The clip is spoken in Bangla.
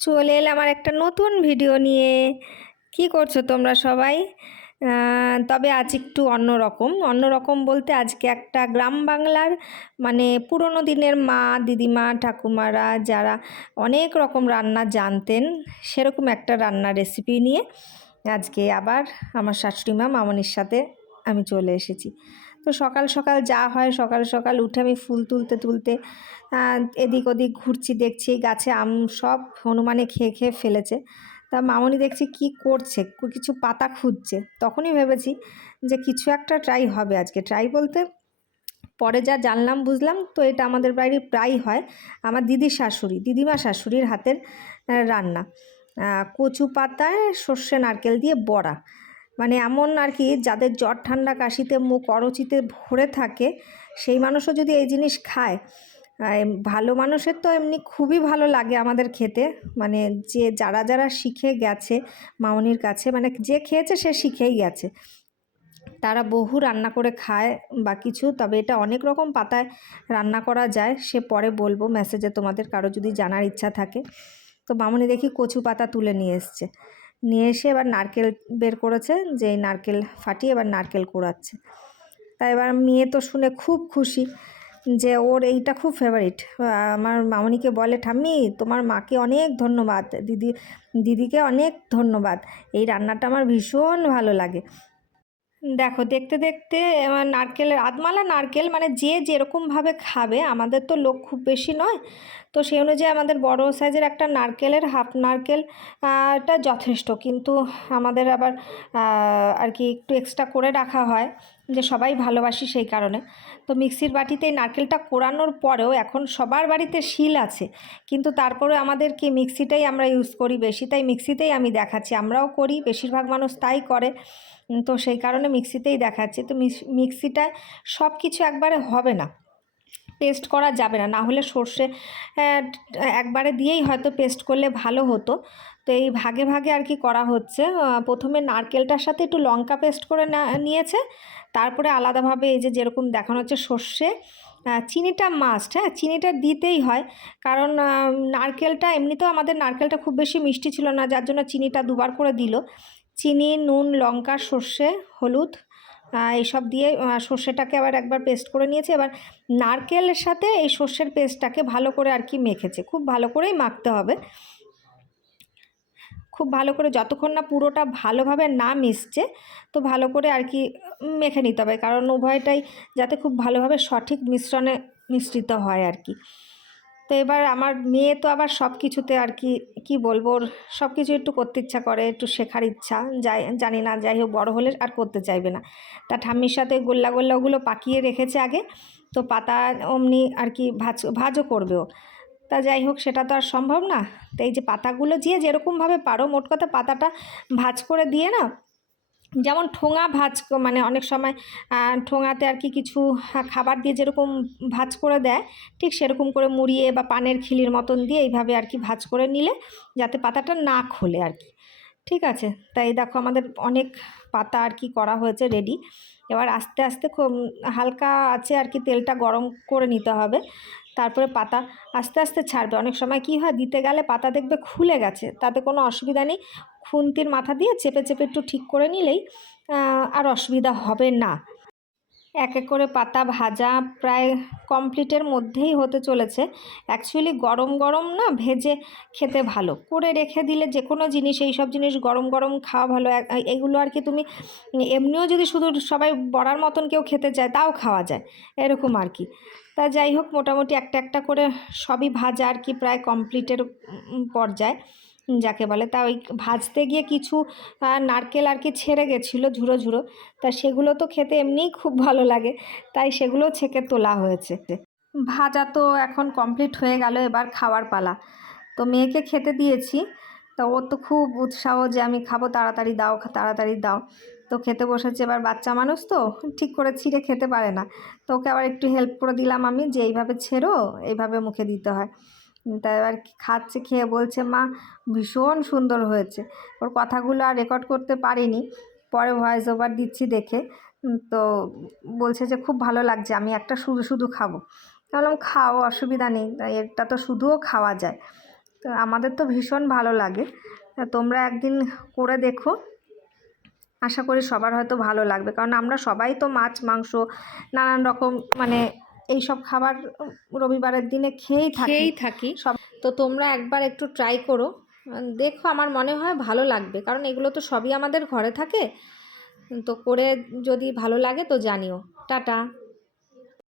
চলে এলাম আমার একটা নতুন ভিডিও নিয়ে। কি করছ তোমরা সবাই? তবে আজ একটু অন্যরকম। অন্যরকম বলতে আজকে একটা গ্রাম বাংলার মানে পুরোনো দিনের মা, দিদিমা, ঠাকুমারা যারা অনেক রকম রান্না জানতেন, সেরকম একটা রান্নার রেসিপি নিয়ে আজকে আবার আমার শাশুড়ি মা, মামনির সাথে আমি চলে এসেছি। তো সকাল সকাল যা হয়, সকাল সকাল উঠে আমি ফুল তুলতে তুলতে এদিক ওদিক ঘুরছি, দেখছি গাছে আম সব হনুমানে খেয়ে খেয়ে ফেলেছে। তা মামনি দেখছি কি করছে কিছু পাতা খুঁজছে। তখনই ভেবেছি যে কিছু একটা ট্রাই হবে আজকে। ট্রাই বলতে পরে যা জানলাম, বুঝলাম তো এটা আমাদের বাড়ি প্রায় হয় আমার দিদির শাশুড়ি, দিদিমা শাশুড়ির হাতের রান্না। কচু পাতায় সর্ষে নারকেল দিয়ে বড়া। মানে এমন আর কি, যাদের জ্বর, ঠান্ডা, কাশিতে মুখ অরুচিতে ভরে থাকে, সেই মানুষও যদি এই জিনিস খায় ভালো মানুষের তো এমনি খুবই ভালো লাগে আমাদের খেতে। মানে যে, যারা যারা শিখে গেছে মামনির কাছে মানে যে খেয়েছে সে শিখেই গেছে। তারা বহু রান্না করে খায় বা কিছু, তবে এটা অনেক রকম পাতায় রান্না করা যায়, সে পরে বলব মেসেজে তোমাদের কারও যদি জানার ইচ্ছা থাকে। তো মামনি দেখি কচু পাতা তুলে নিয়ে এসছে। নিয়ে এসে এবার নারকেল বের করেছে যে নারকেল ফাটিয়ে এবার নারকেল কুড়াচ্ছে। তাই এবার মেয়ে তো শুনে খুব খুশি যে ওর এইটা খুব ফেভারিট আমার মামনিকে বলে, ঠাম্মি, তোমার মাকে অনেক ধন্যবাদ। দিদি, দিদিকে অনেক ধন্যবাদ। এই রান্নাটা আমার ভীষণ ভালো লাগে। দেখো, দেখতে দেখতে নারকেলের আধমালা নারকেল মানে যে যেরকমভাবে খাবে, আমাদের তো লোক খুব বেশি নয়, তো সেই অনুযায়ী আমাদের বড় সাইজের একটা নারকেলের হাফ নারকেলটা যথেষ্ট। কিন্তু আমাদের আবার আর কি একটু এক্সট্রা করে রাখা হয়। যে সবাই ভালোবাসি সেই কারণে। তো মিক্সির বাটিতে নারকেলটা কোরানোর পরেও এখন সবার বাড়িতে শিল আছে। কিন্তু তারপরে আমাদের কি মিক্সিটাই আমরা ইউজ করি বেশি তাই মিক্সিতেই আমি দেখাচ্ছি। আমরাও করি, বেশিরভাগ মানুষ তাই করে। তো সেই কারণে মিক্সিতেই দেখাচ্ছি। তো মিক্স- মিক্সিটায় সব কিছু একবারে হবে না। পেস্ট করা যাবে না। না হলে সর্ষে একবারে দিয়েই হয়তো পেস্ট করলে ভালো হতো। তো এই ভাগে ভাগে আর কি করা হচ্ছে। প্রথমে নারকেলটার সাথে একটু লঙ্কা পেস্ট করে নিয়েছে। তারপরে আলাদাভাবে এই যে যেরকম দেখানো হচ্ছে সর্ষে চিনিটা মাস্ট হ্যাঁ? চিনিটা দিতেই হয়। কারণ নারকেলটা এমনিতেও আমাদের নারকেলটা খুব বেশি মিষ্টি ছিল না, যার জন্য চিনিটা দুবার করে দিল। চিনি, নুন, লঙ্কা, সর্ষে, হলুদ এইসব দিয়ে সর্ষেটাকে আবার একবার পেস্ট করে নিয়েছে। এবার নারকেলের সাথে এই সর্ষের পেস্টটাকে ভালো করে আর কি মেখেছে। খুব ভালো করেই মাখতে হবে। খুব ভালো করে যতক্ষণ না পুরোটা ভালোভাবে না মিশছে, তো ভালো করে আর কি মেখে নিতে হবে। কারণ উভয়টাই যাতে খুব ভালোভাবে সঠিক মিশ্রণে মিশ্রিত হয় আর কি। তো এবার আমার মেয়ে তো আবার সব কিছুতে আর কি কি বলব, ওর সব কিছু একটু করতে ইচ্ছা করে, একটু শেখার ইচ্ছা। যাই, জানি না, যাই হোক, বড়ো হলে আর করতে চাইবে না। তা ঠাম্মির সাথে গোল্লা গোল্লা ওগুলো পাকিয়ে রেখেছে আগে, তো পাতা অমনি আর কি ভাজ, ভাজও করবে ও। তা যাই হোক, সেটা তো আর সম্ভব না। তো এই যে পাতাগুলো যে যেরকমভাবে পারো, মোট কথা পাতাটা ভাজ করে দিয়ে না যেমন ঠোঙা ভাজ মানে অনেক সময় ঠোঙাতে আর কি কিছু খাবার দিয়ে যেরকম ভাজ করে দেয়, ঠিক সেরকম করে মুড়িয়ে বা পানের খিলির মতন দিয়ে এইভাবে আর কি ভাজ করে নিলে যাতে পাতাটা না খোলে আর কি। ঠিক আছে? তাই দেখো আমাদের অনেক পাতা আর কি করা হয়েছে রেডি এবার আস্তে আস্তে খুব হালকা আছে আর কি তেলটা গরম করে নিতে হবে। তারপরে পাতা আস্তে আস্তে ছাড়বে। অনেক সময় কি হয়, দিতে গেলে পাতা দেখবে খুলে গেছে, তাতে কোনো অসুবিধা নেই। খুন্তির মাথা দিয়ে চেপে চেপে একটু ঠিক করে নিলেই আর অসুবিধা হবে না। এক এক করে পাতা ভাজা প্রায় কমপ্লিটের মধ্যেই হতে চলেছে। অ্যাকচুয়ালি গরম গরম না ভেজে খেতে ভালো। করে রেখে দিলে যে কোনো জিনিস, এই সব জিনিস গরম গরম খাওয়া ভালো। এগুলো আর কি তুমি এমনিও যদি শুধু সবাই বড়ার মতন কেউ খেতে চায়, তাও খাওয়া যায়। এরকম আর কি। তা যাই হোক, মোটামুটি একটা একটা করে সবই ভাজা আর কি প্রায় কমপ্লিটের পর্যায়ে। যাকে বলে। তা ওই ভাজতে গিয়ে কিছু নারকেল আর কি ছেড়ে গেছিল ঝুড়ো ঝুড়ো। তা সেগুলো তো খেতে এমনিই খুব ভালো লাগে। তাই সেগুলো ছেঁকে তোলা হয়েছে। ভাজা তো এখন কমপ্লিট হয়ে গেল এবার খাওয়ার পালা। তো মেয়েকে খেতে দিয়েছি। তো ওর তো খুব উৎসাহ যে আমি খাব, তাড়াতাড়ি দাও তাড়াতাড়ি দাও। তো খেতে বসেছে এবার বাচ্চা মানুষ তো, ঠিক করে ছিঁড়ে খেতে পারে না। তো ওকে আবার একটু হেল্প করে দিলাম আমি যে এইভাবে ছেড়ো, এইভাবে মুখে দিতে হয়। তা এবার খাচ্ছে, খেয়ে বলছে, মা, ভীষণ সুন্দর হয়েছে। ওর কথাগুলো আর রেকর্ড করতে পারিনি। পরে ভয়েস ওভার দিচ্ছি দেখে। তো বলছে যে, খুব ভালো লাগছে, আমি একটা শুধু শুধু খাব। বললাম, খাও, অসুবিধা নেই। এটা তো শুধুও খাওয়া যায়। তো আমাদের তো ভীষণ ভালো লাগে। তোমরা একদিন করে দেখো। আশা করি সবার হয়তো ভালো লাগবে। কারণ আমরা সবাই তো মাছ, মাংস, নানান রকম মানে এই সব খাবার রবিবারের দিনে খেয়েই থাকি। খেয়েই থাকি। সব তো তোমরা একবার একটু ট্রাই করো। দেখো আমার মনে হয় ভালো লাগবে। কারণ এগুলো তো সবই আমাদের ঘরে থাকে। তো করে যদি ভালো লাগে তো জানিও। টাটা।